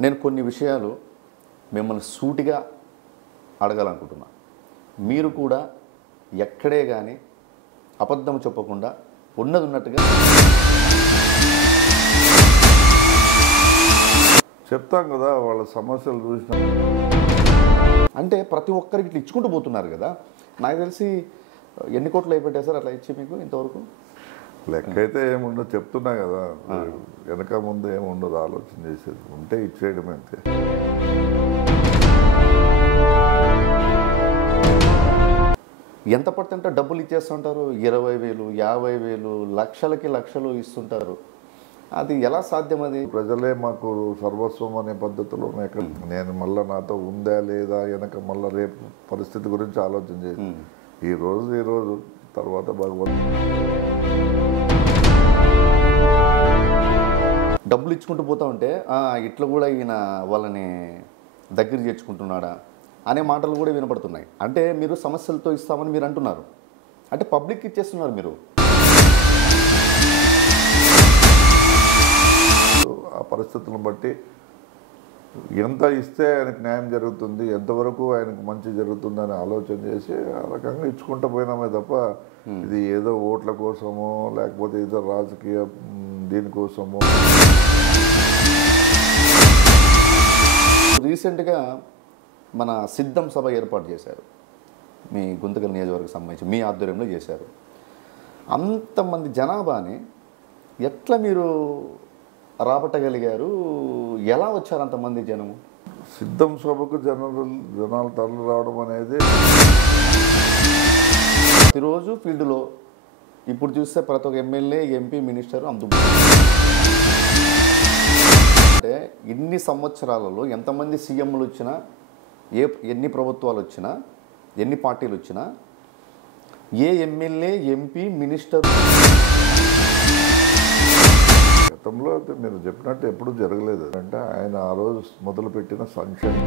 నేను కొన్ని విషయాలు మిమ్మల్ని సూటిగా అడగాలనుకుంటున్నా. మీరు కూడా ఎక్కడే కానీ అబద్ధం చెప్పకుండా ఉన్నది ఉన్నట్టుగా చెప్తాం కదా వాళ్ళ సమస్యలు చూసిన. అంటే ప్రతి ఒక్కరికి ఇట్లా ఇచ్చుకుంటూ పోతున్నారు కదా. నాకు తెలిసి ఎన్ని కోట్లు అయిపోయాయి సార్ అట్లా ఇచ్చి మీకు ఇంతవరకు? లెక్క అయితే ఏముండదు, చెప్తున్నా కదా. వెనక ముందు ఏముండదు, ఆలోచన చేసేది ఉంటే ఇచ్చేయడం అంతే. ఎంత పడుతుంటే డబ్బులు ఇచ్చేస్తుంటారు. 20,000, 50,000, లక్షలకి లక్షలు ఇస్తుంటారు. అది ఎలా సాధ్యం? అది ప్రజలే మాకు సర్వస్వం అనే పద్ధతిలో నేను మళ్ళీ నాతో ఉందా లేదా వెనక మళ్ళీ రేపు పరిస్థితి గురించి ఆలోచన చేసి ఈ రోజు తర్వాత డబ్బులు ఇచ్చుకుంటూ పోతా ఉంటే ఇట్లా కూడా ఈయన వాళ్ళని దగ్గర చేర్చుకుంటున్నాడా అనే మాటలు కూడా వినపడుతున్నాయి. అంటే మీరు సమస్యలతో ఇస్తామని మీరు అంటున్నారు, అంటే పబ్లిక్ ఇచ్చేస్తున్నారు మీరు. ఆ పరిస్థితులను బట్టి ఎంత ఇస్తే ఆయనకు న్యాయం జరుగుతుంది, ఎంతవరకు ఆయనకు మంచి జరుగుతుంది అని ఆలోచన చేసి ఆ రకంగా ఇచ్చుకుంటూ పోయినామే తప్ప ఇది ఏదో ఓట్ల కోసమో లేకపోతే ఏదో రాజకీయ దీనికోసమో. రీసెంట్గా మన సిద్ధం సభ ఏర్పాటు చేశారు, మీ గుంతకల్ నియోజకవర్గం సంబంధించి మీ ఆధ్వర్యంలో చేశారు. అంతమంది జనాభాని ఎట్లా మీరు రాబట్టగలిగారు? ఎలా వచ్చారు అంతమంది జనము? సిద్ధం సభకు జనాలు తరలి రావడం అనేది ప్రతిరోజు ఫీల్డ్లో ఇప్పుడు చూస్తే ప్రతి ఒక్క ఎమ్మెల్యే, ఎంపీ, మినిస్టర్ అంటే ఇన్ని సంవత్సరాలలో ఎంతమంది సీఎంలు వచ్చినా, ఎన్ని ప్రభుత్వాలు వచ్చినా, ఎన్ని పార్టీలు వచ్చినా, ఏ ఎమ్మెల్యే, ఎంపీ, మినిస్టర్ గతంలో అయితే మీరు చెప్పినట్టు ఎప్పుడూ జరగలేదు. అంటే ఆయన ఆ రోజు మొదలుపెట్టిన సంక్షేమం